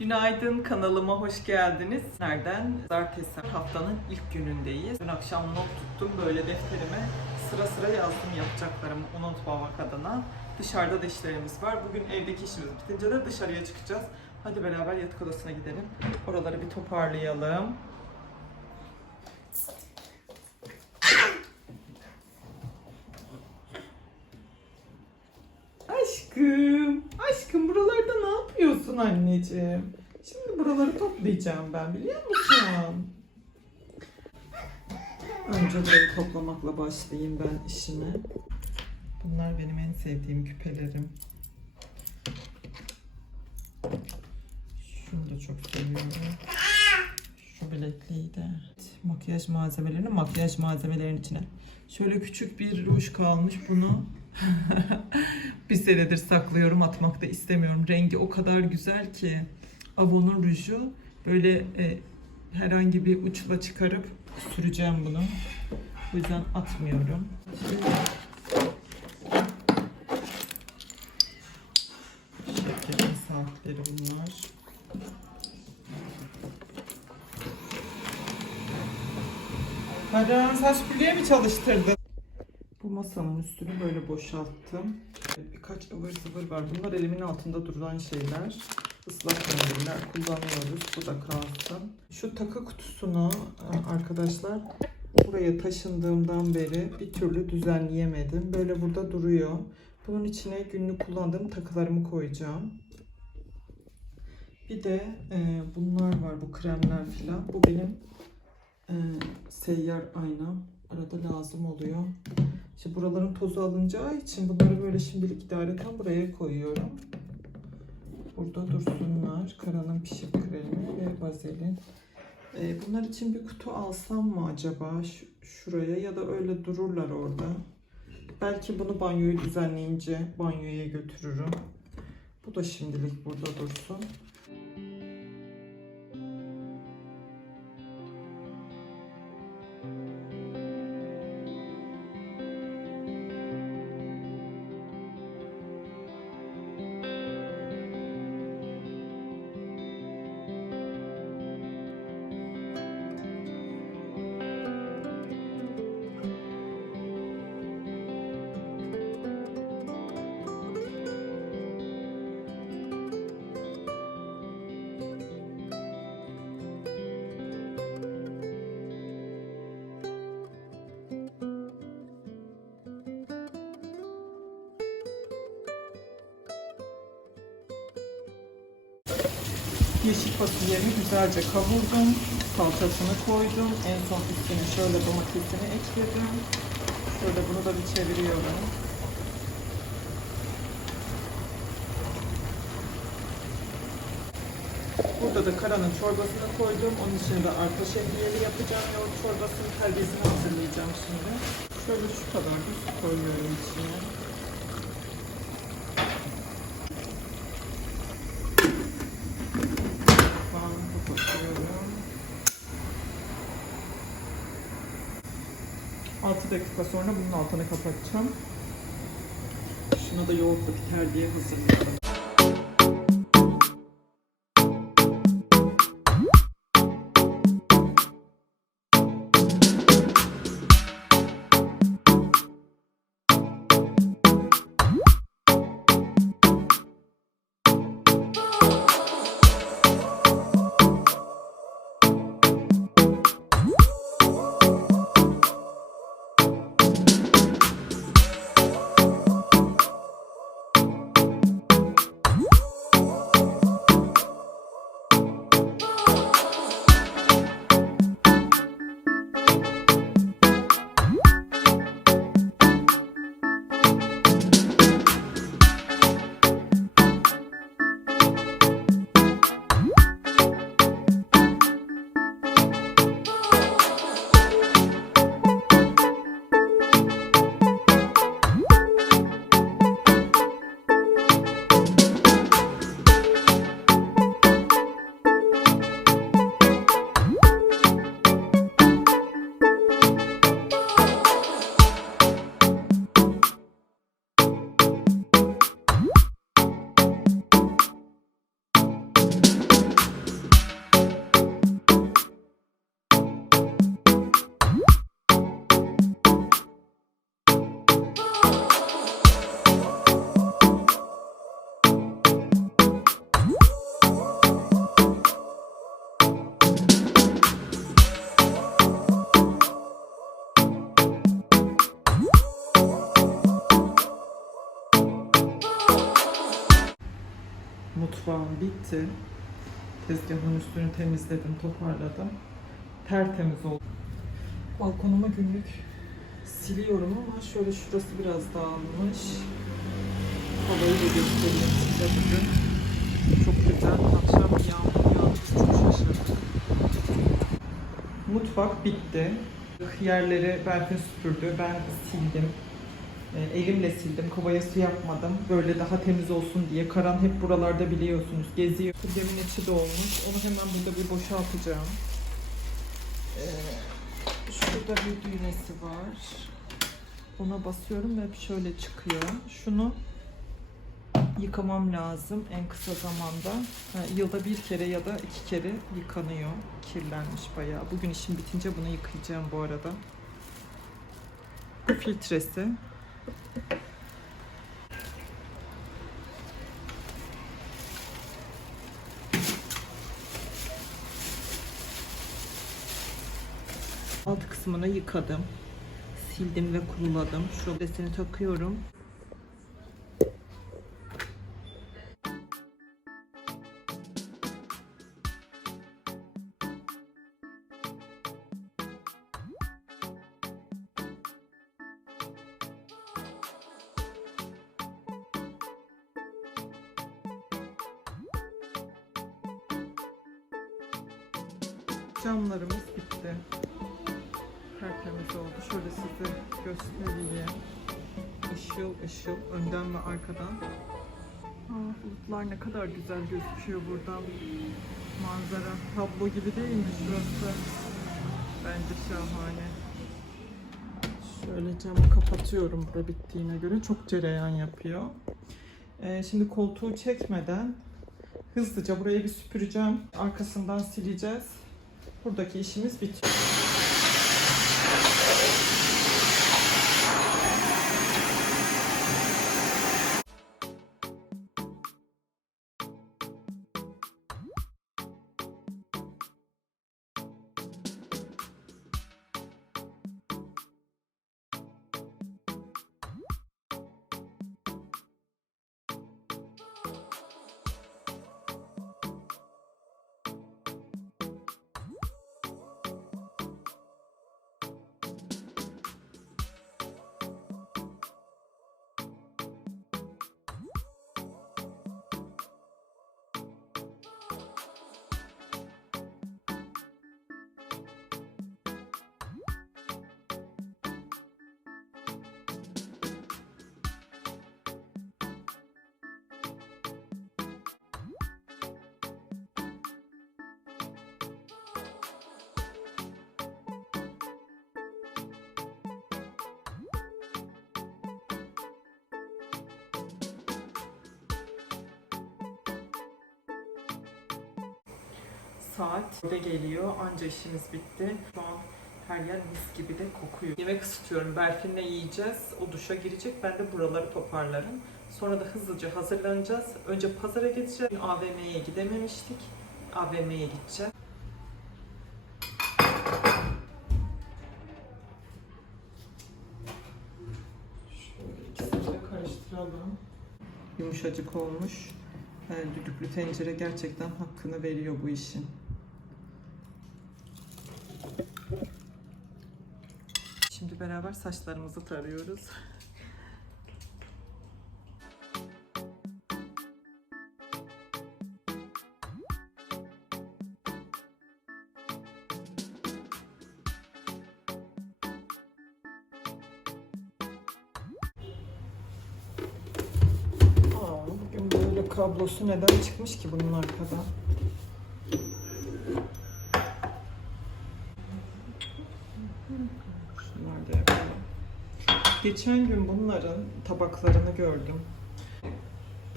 Günaydın kanalıma hoş geldiniz. Nereden? Pazartesi haftanın ilk günündeyiz. Dün akşam not tuttum böyle defterime. Sıra sıra yazdım yapacaklarımı unutmamak adına. Dışarıda da işlerimiz var. Bugün evdeki işimiz bitince de dışarıya çıkacağız. Hadi beraber yatak odasına gidelim. Oraları bir toparlayalım. Aşkım, aşkım buralarda ne yapıyorsun anneciğim? Şimdi buraları toplayacağım ben biliyor musun? Önce burayı toplamakla başlayayım ben işime. Bunlar benim en sevdiğim küpelerim. Şunu da çok seviyorum. Şu bilekliği de. Makyaj malzemelerini makyaj malzemelerinin içine. Şöyle küçük bir ruj kalmış bunu. bir senedir saklıyorum atmak da istemiyorum. Rengi o kadar güzel ki. Avon'un ruju böyle e, herhangi bir uçla çıkarıp süreceğim bunu. O yüzden atmıyorum. Şekerin saatleri bunlar. Karan saç mi çalıştırdın? Bu masanın üstünü böyle boşalttım. Birkaç ıvır zıvır var. Bunlar elimin altında duran şeyler. Islak mendiller kullanıyoruz. Bu da kalsın. Şu takı kutusunu e, arkadaşlar buraya taşındığımdan beri bir türlü düzenleyemedim. Böyle burada duruyor. Bunun içine günlük kullandığım takılarımı koyacağım. Bir de e, bunlar var. Bu kremler filan. Bu benim e, seyyar aynam. Arada lazım oluyor. İşte buraların tozu alınacağı için bunları böyle şimdilik idareten buraya koyuyorum. Burada dursunlar. Karanın pişik kremi ve vazelin. Ee, bunlar için bir kutu alsam mı acaba Ş- şuraya ya da öyle dururlar orada. Belki bunu banyoyu düzenleyince banyoya götürürüm. Bu da şimdilik burada dursun. Yeşil fasulyemi güzelce kavurdum. Salçasını koydum. En son üstüne şöyle domatesini ekledim. Şöyle bunu da bir çeviriyorum. Burada da karanın çorbasını koydum. Onun içine de arpa şehriyeli yapacağım. Yoğurt çorbasının terbiyesini hazırlayacağım şimdi. Şöyle şu kadar bir su koyuyorum içine. Dakika sonra bunun altını kapatacağım. Şuna da yoğurtla biter diye hazırlıyorum. Mutfağım bitti. Tezgahın üstünü temizledim, toparladım. Tertemiz oldu. Balkonuma günlük siliyorum ama şöyle şurası biraz dağılmış. Havayı da göstereyim size bugün. Çok güzel. Akşam yağmur yağdı. Çok şaşırdık. Mutfak bitti. Yerleri Berfin süpürdü. Ben sildim. E, Elimle sildim. Kovaya su yapmadım. Böyle daha temiz olsun diye. Karan hep buralarda biliyorsunuz. Geziyor. Süpürgemin içi dolmuş. Onu hemen burada bir boşaltacağım. E, şurada bir düğmesi var. Ona basıyorum ve şöyle çıkıyor. Şunu yıkamam lazım en kısa zamanda. Yılda bir kere ya da iki kere yıkanıyor. Kirlenmiş bayağı. Bugün işim bitince bunu yıkayacağım bu arada. Filtresi. Alt kısmını yıkadım. Sildim ve kuruladım. Şurasını takıyorum. Oldu. Şöyle size göstereyim. Işıl ışıl önden ve arkadan. Aa, bulutlar ne kadar güzel gözüküyor buradan. Manzara tablo gibi değil mi şurası? Bence şahane. Şöyle camı kapatıyorum burada bittiğine göre. Çok cereyan yapıyor. Ee, şimdi koltuğu çekmeden hızlıca burayı bir süpüreceğim. Arkasından sileceğiz. Buradaki işimiz bitiyor. Saat de geliyor. Anca işimiz bitti. Şu an her yer mis gibi de kokuyor. Yemek ısıtıyorum. Berfin'le yiyeceğiz. O duşa girecek. Ben de buraları toparlarım. Sonra da hızlıca hazırlanacağız. Önce pazara gideceğiz. AVM'ye gidememiştik. AVM'ye gideceğiz. Şöyle karıştıralım. Yumuşacık olmuş. Yani düdüklü tencere gerçekten hakkını veriyor bu işin. Şimdi beraber saçlarımızı tarıyoruz. Bugün böyle kablosu neden çıkmış ki bunun arkadan? Geçen gün bunların tabaklarını gördüm.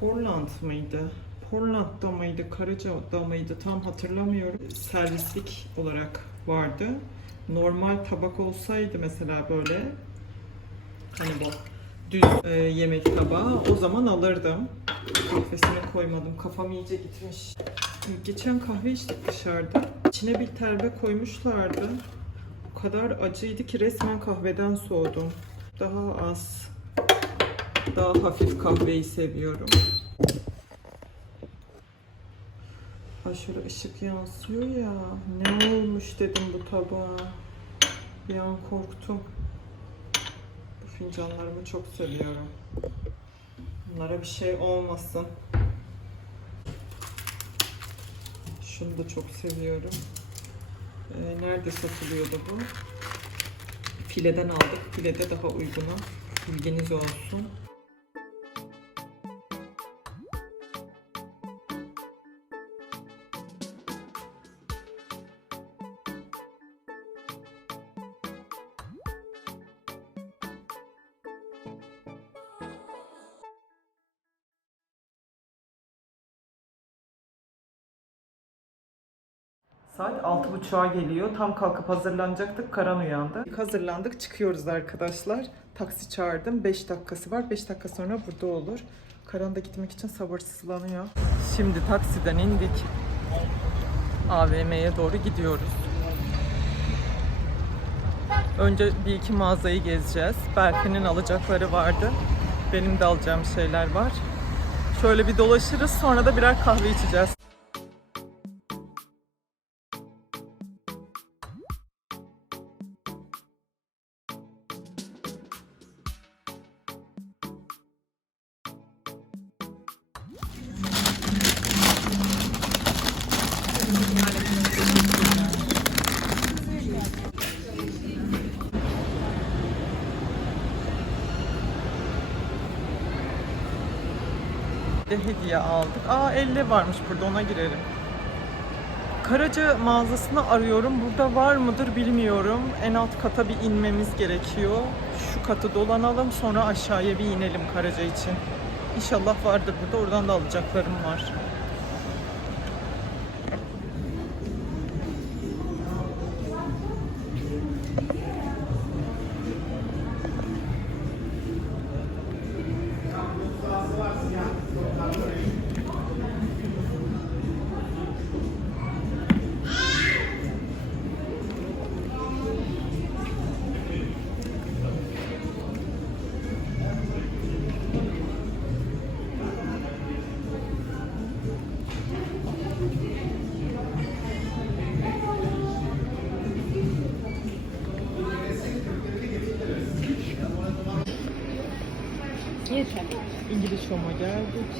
Portland mıydı? Portland'da mıydı? Karaca'da mıydı? Tam hatırlamıyorum. Servislik olarak vardı. Normal tabak olsaydı mesela böyle hani bu düz e, yemek tabağı o zaman alırdım. Kahvesini koymadım. Kafam iyice gitmiş. Geçen kahve içtik dışarıda. İçine bir terbe koymuşlardı. O kadar acıydı ki resmen kahveden soğudum. Daha az, daha hafif kahveyi seviyorum. Ha şöyle ışık yansıyor ya. Ne olmuş dedim bu tabağa. Bir an korktum. Bu fincanlarımı çok seviyorum. Bunlara bir şey olmasın. Şunu da çok seviyorum. Ee, nerede satılıyordu bu? Fileden aldık. Filede daha uygunu. Bilginiz olsun. Saat 6.30'a geliyor. Tam kalkıp hazırlanacaktık. Karan uyandı. Hazırlandık. Çıkıyoruz arkadaşlar. Taksi çağırdım. 5 dakikası var. 5 dakika sonra burada olur. Karan da gitmek için sabırsızlanıyor. Şimdi taksiden indik. AVM'ye doğru gidiyoruz. Önce bir iki mağazayı gezeceğiz. Berfin'in alacakları vardı. Benim de alacağım şeyler var. Şöyle bir dolaşırız. Sonra da birer kahve içeceğiz. De hediye aldık. Aa 50 varmış burada ona girelim. Karaca mağazasını arıyorum. Burada var mıdır bilmiyorum. En alt kata bir inmemiz gerekiyor. Şu katı dolanalım sonra aşağıya bir inelim Karaca için. İnşallah vardır burada. Oradan da alacaklarım var. İngiliz Home'a geldik.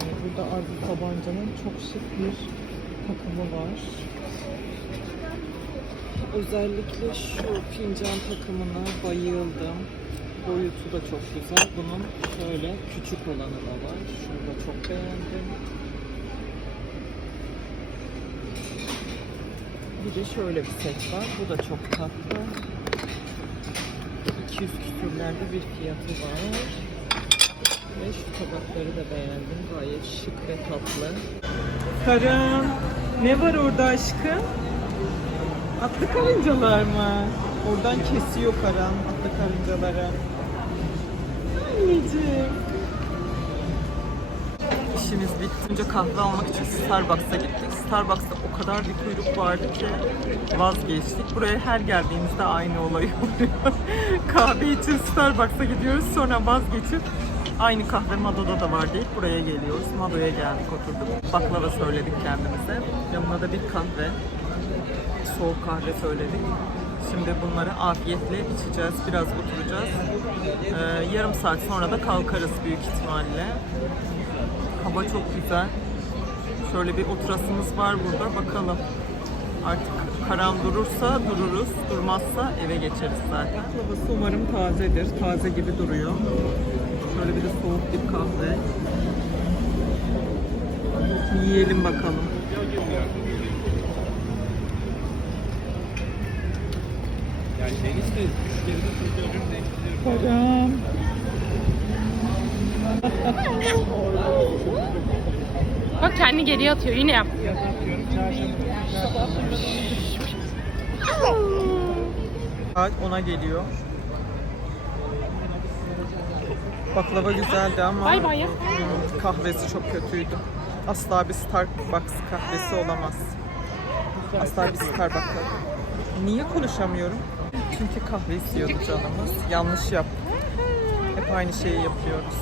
Ee, Burada Arzu Tabanca'nın çok şık bir takımı var. Özellikle şu fincan takımına bayıldım. Boyutu da çok güzel. Bunun şöyle küçük olanı da var. Şunu da çok beğendim. Bir de şöyle bir set var. Bu da çok tatlı. 200 küsürlerde bir fiyatı var. Ve tabakları da beğendim. Gayet şık ve tatlı. Karım, ne var orada aşkım? Atlı karıncalar mı? Oradan kesiyor Karan atlı karıncaları. Anneciğim. İşimiz bitti. Önce kahve almak için Starbucks'a gittik. Starbucks'ta o kadar bir kuyruk vardı ki vazgeçtik. Buraya her geldiğimizde aynı olay oluyor. kahve için Starbucks'a gidiyoruz sonra vazgeçip aynı kahve Mado'da da var deyip buraya geliyoruz. Mado'ya geldik oturduk. Baklava söyledik kendimize. Yanına da bir kahve. Soğuk kahve söyledik. Şimdi bunları afiyetle içeceğiz. Biraz oturacağız. Ee, yarım saat sonra da kalkarız büyük ihtimalle. Hava çok güzel. Şöyle bir oturasımız var burada. Bakalım. Artık karan durursa dururuz. Durmazsa eve geçeriz zaten. Baklavası umarım tazedir. Taze gibi duruyor. Şöyle bir de soğuk bir kahve. Yiyelim bakalım. Karan. Bak kendi geriye atıyor. Yine yap. Saat 10'a geliyor. Baklava güzeldi ama Bay bay ya. kahvesi çok kötüydü. Asla bir Starbucks kahvesi olamaz. Asla bir Starbucks. Niye konuşamıyorum? Çünkü kahve istiyordu canımız. Yanlış yaptık. Hep aynı şeyi yapıyoruz.